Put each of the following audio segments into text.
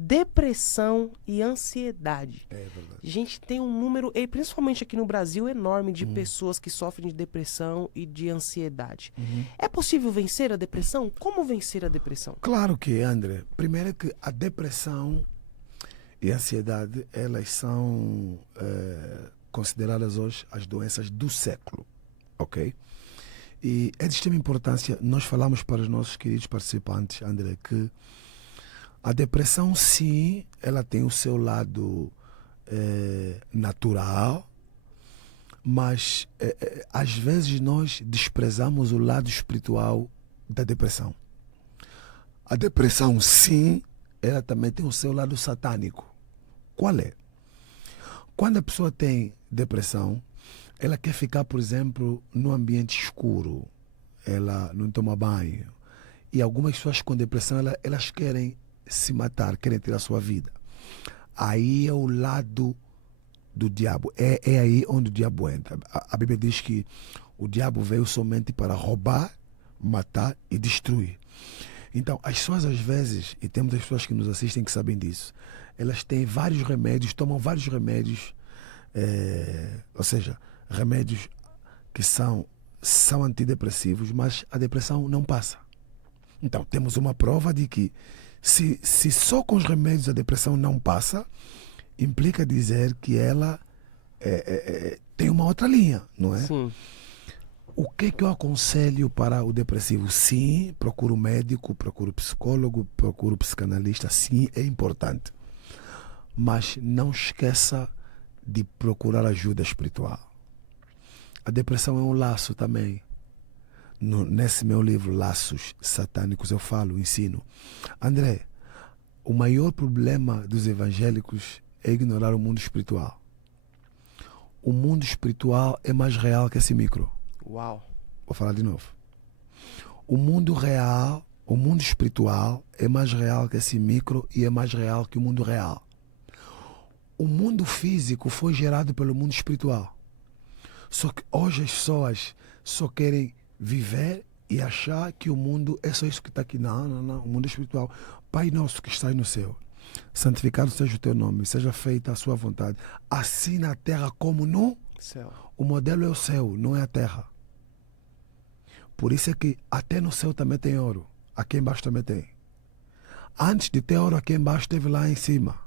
depressão e ansiedade. É verdade. A gente tem um número, e principalmente aqui no Brasil, enorme de pessoas que sofrem de depressão e de ansiedade. É possível vencer a depressão? Como vencer a depressão? Claro que, André. Primeiro que a depressão e a ansiedade, elas são consideradas hoje as doenças do século, ok? E é de extrema importância, nós falamos para os nossos queridos participantes, André, que a depressão, sim, ela tem o seu lado natural, mas às vezes nós desprezamos o lado espiritual da depressão. A depressão, sim, ela também tem o seu lado satânico. Qual é? Quando a pessoa tem depressão, ela quer ficar, por exemplo, num ambiente escuro, ela não toma banho. E algumas pessoas com depressão, elas querem se matar, querem ter a sua vida. Aí é o lado do diabo. É aí onde o diabo entra. A Bíblia diz que o diabo veio somente para roubar, matar e destruir. Então, as pessoas às vezes, e temos as pessoas que nos assistem que sabem disso, elas têm vários remédios, tomam vários remédios, ou seja, remédios que são antidepressivos, mas a depressão não passa. Então, temos uma prova de que se só com os remédios a depressão não passa, implica dizer que ela tem uma outra linha, não é? Sim. O que eu aconselho para o depressivo? Sim, procure um médico, procure um psicólogo, procure um psicanalista. Sim, é importante. Mas não esqueça de procurar ajuda espiritual. A depressão é um laço também. Nesse meu livro, Laços Satânicos, eu falo, ensino. André, o maior problema dos evangélicos é ignorar o mundo espiritual. O mundo espiritual é mais real que esse micro. Uau. Vou falar de novo. O mundo real, o mundo espiritual é mais real que esse micro e é mais real que o mundo real. O mundo físico foi gerado pelo mundo espiritual. Só que hoje as pessoas só querem viver e achar que o mundo é só isso que está aqui. Não, não, não. O mundo espiritual. Pai nosso que estás no céu, santificado seja o teu nome, seja feita a sua vontade, assim na terra como no Céu. O modelo é o céu, não é a terra. Por isso é que até no céu também tem ouro. Aqui embaixo também tem. Antes de ter ouro aqui embaixo, teve lá em cima.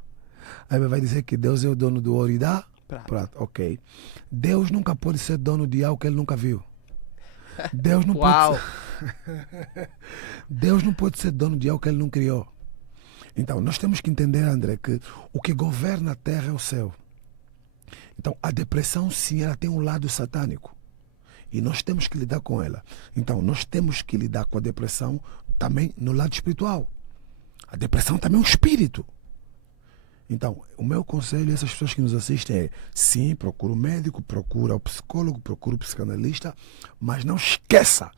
Aí vai dizer que Deus é o dono do ouro e da prata. Ok. Deus nunca pode ser dono de algo que ele nunca viu. Deus não Uau. Deus não pode ser dono de algo que ele não criou. Então, nós temos que entender, André, que o que governa a terra é o céu. Então, a depressão, sim, ela tem um lado satânico. E nós temos que lidar com ela. Então, nós temos que lidar com a depressão também no lado espiritual. A depressão também é um espírito. Então, o meu conselho a essas pessoas que nos assistem é, sim, procura o médico, procura o psicólogo, procura o psicanalista, mas não esqueça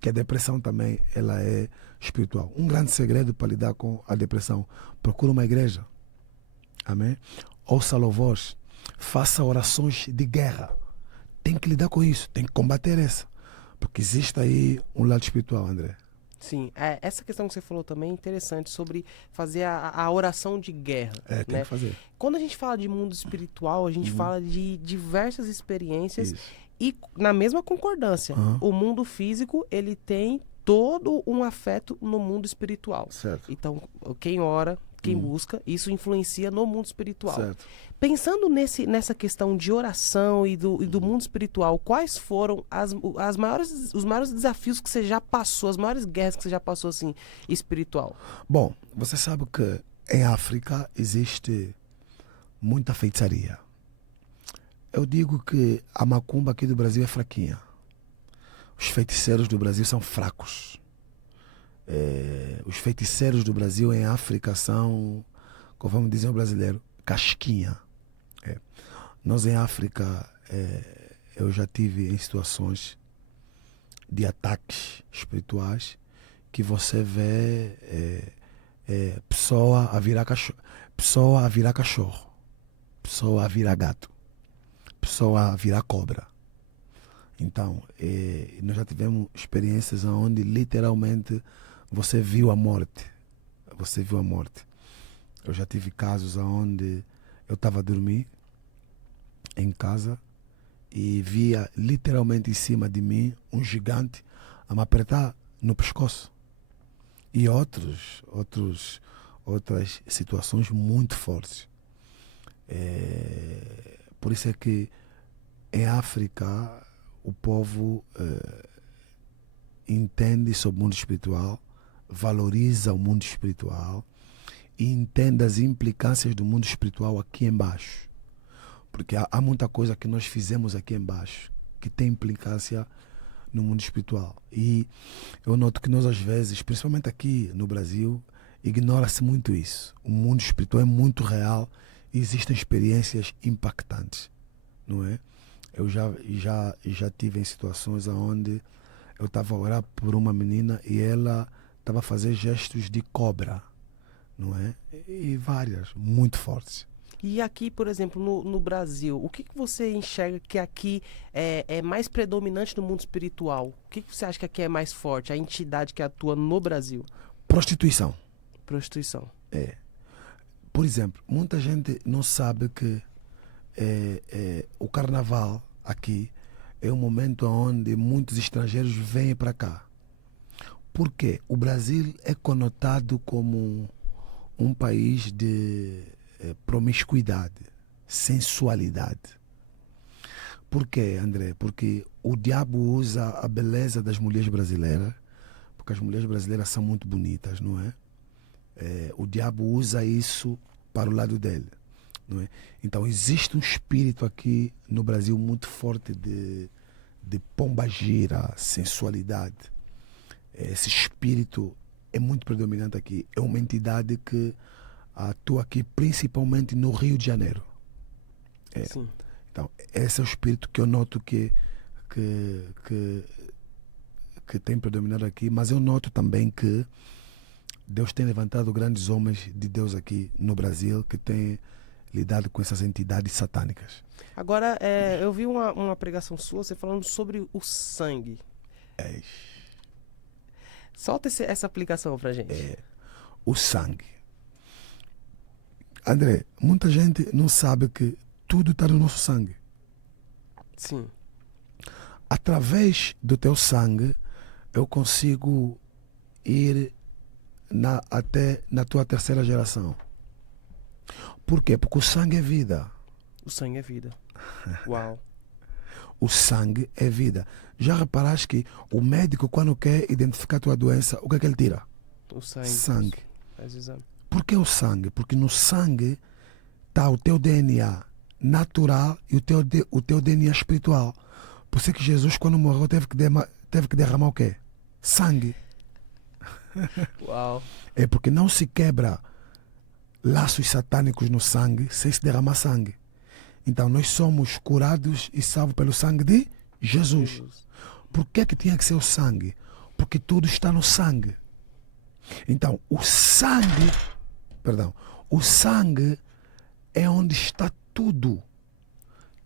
que a depressão também ela é espiritual. Um grande segredo para lidar com a depressão, procura uma igreja. Amém? Ouça louvores, faça orações de guerra. Tem que lidar com isso, tem que combater essa. Porque existe aí um lado espiritual, André. Sim, essa questão que você falou também é interessante sobre fazer a oração de guerra. Tem né? que fazer. Quando a gente fala de mundo espiritual, a gente fala de diversas experiências Isso. e na mesma concordância. O mundo físico, ele tem todo um afeto no mundo espiritual. Certo. Então, quem ora, quem busca, isso influencia no mundo espiritual. Certo. Pensando nessa questão de oração e do mundo espiritual, quais foram os maiores desafios que você já passou, as maiores guerras que você já passou, assim, espiritual? Bom, você sabe que em África existe muita feitiçaria. Eu digo que a macumba aqui do Brasil é fraquinha. Os feiticeiros do Brasil são fracos. Os feiticeiros do Brasil em África são, como vamos dizer o brasileiro, casquinha. Nós em África, eu já tive em situações de ataques espirituais que você vê pessoa a virar cachorro, pessoa a virar cachorro, pessoa a virar gato, pessoa a virar cobra. Então, nós já tivemos experiências onde literalmente você viu a morte. Você viu a morte. Eu já tive casos onde eu estava a dormir em casa e via literalmente em cima de mim um gigante a me apertar no pescoço. E outras situações muito fortes. Por isso é que em África o povo entende sobre o mundo espiritual, valoriza o mundo espiritual e entende as implicâncias do mundo espiritual aqui embaixo. Porque há muita coisa que nós fizemos aqui embaixo que tem implicância no mundo espiritual. E eu noto que nós às vezes, principalmente aqui no Brasil, ignora-se muito isso. O mundo espiritual é muito real e existem experiências impactantes, não é? Eu já tive em situações onde eu estava a orar por uma menina e ela estava a fazer gestos de cobra, não é? E várias, muito fortes. E aqui, por exemplo, no Brasil, o que você enxerga que aqui é mais predominante no mundo espiritual? O que você acha que aqui é mais forte, a entidade que atua no Brasil? Prostituição. Prostituição. Por exemplo, muita gente não sabe que o carnaval aqui é um momento onde muitos estrangeiros vêm para cá. Por quê? O Brasil é conotado como um país de promiscuidade, sensualidade. Por quê, André? Porque o diabo usa a beleza das mulheres brasileiras, porque as mulheres brasileiras são muito bonitas, não é? O diabo usa isso para o lado dele, não é? Então existe um espírito aqui no Brasil muito forte de pombagira, sensualidade. Esse espírito é muito predominante aqui. É uma entidade que atua aqui principalmente no Rio de Janeiro. Sim. Então, esse é o espírito que eu noto que tem predominado aqui, mas eu noto também que Deus tem levantado grandes homens de Deus aqui no Brasil que têm lidado com essas entidades satânicas. Agora, eu vi uma pregação sua, você falando sobre o sangue. Solta essa aplicação pra gente. O sangue. André, muita gente não sabe que tudo está no nosso sangue. Sim. Através do teu sangue, eu consigo ir até na tua terceira geração. Por quê? Porque o sangue é vida. O sangue é vida. Uau. O sangue é vida. Já reparaste que o médico, quando quer identificar a tua doença, o que é que ele tira? O sangue. Sangue. Faz o exame. Por que o sangue? Porque no sangue está o teu DNA natural e o teu DNA espiritual. Por isso que Jesus, quando morreu, teve que derramar o quê? Sangue. Uau. É porque não se quebra laços satânicos no sangue sem se derramar sangue. Então nós somos curados e salvos pelo sangue de Jesus. Por que tinha que ser o sangue? Porque tudo está no sangue. Então o sangue é onde está tudo.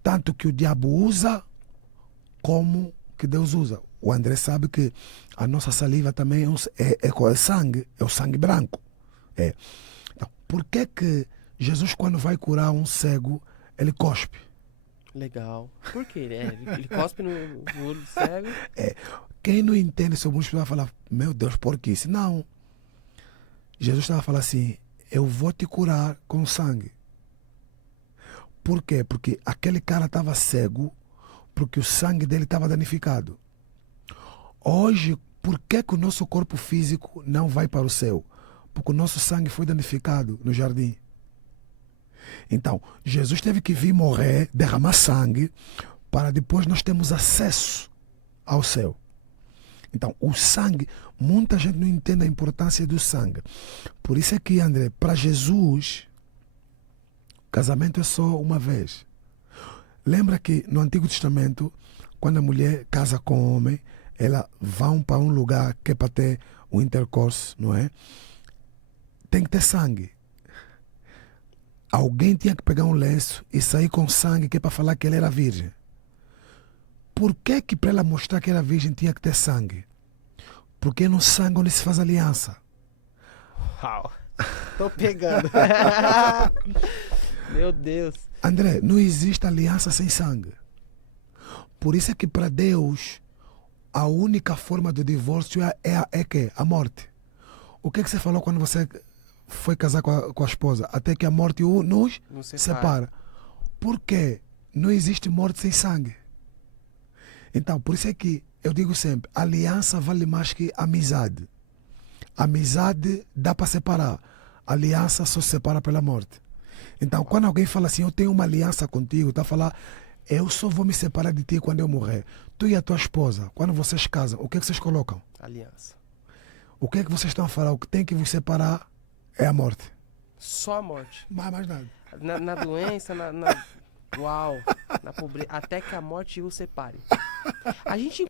Tanto que o diabo usa como que Deus usa. O André sabe que a nossa saliva também é sangue, é o sangue branco. Então, por que Jesus, quando vai curar um cego, ele cospe? Legal. Por quê? Ele cospe no olho do cego? Quem não entende sobre o espírito vai falar, meu Deus, por que isso? Não. Jesus estava falando assim, eu vou te curar com sangue. Por quê? Porque aquele cara estava cego, porque o sangue dele estava danificado. Hoje, por que o nosso corpo físico não vai para o céu? Porque o nosso sangue foi danificado no jardim. Então, Jesus teve que vir morrer, derramar sangue, para depois nós termos acesso ao céu. Então, o sangue, muita gente não entende a importância do sangue. Por isso é que, André, para Jesus, o casamento é só uma vez. Lembra que no Antigo Testamento, quando a mulher casa com o homem, ela vai para um lugar que é para ter o intercurso, não é? Tem que ter sangue. Alguém tinha que pegar um lenço e sair com sangue que é para falar que ela era virgem. Por que para ela mostrar que era virgem tinha que ter sangue? Porque é no sangue onde se faz aliança. Uau. Tô pegando. Meu Deus. André, não existe aliança sem sangue. Por isso é que para Deus a única forma do divórcio é que? A morte. O que você falou quando você foi casar com a esposa? Até que a morte nos separa. Por quê? Não existe morte sem sangue. Então, por isso é que eu digo sempre, aliança vale mais que amizade. Amizade dá para separar. Aliança só se separa pela morte. Então, quando alguém fala assim, eu tenho uma aliança contigo, está a falar, eu só vou me separar de ti quando eu morrer. Tu e a tua esposa, quando vocês casam, o que é que vocês colocam? Aliança. O que é que vocês estão a falar? O que tem que vos separar é a morte. Só a morte. Mais nada. Na doença, uau, na pobreza, até que a morte o separe. A gente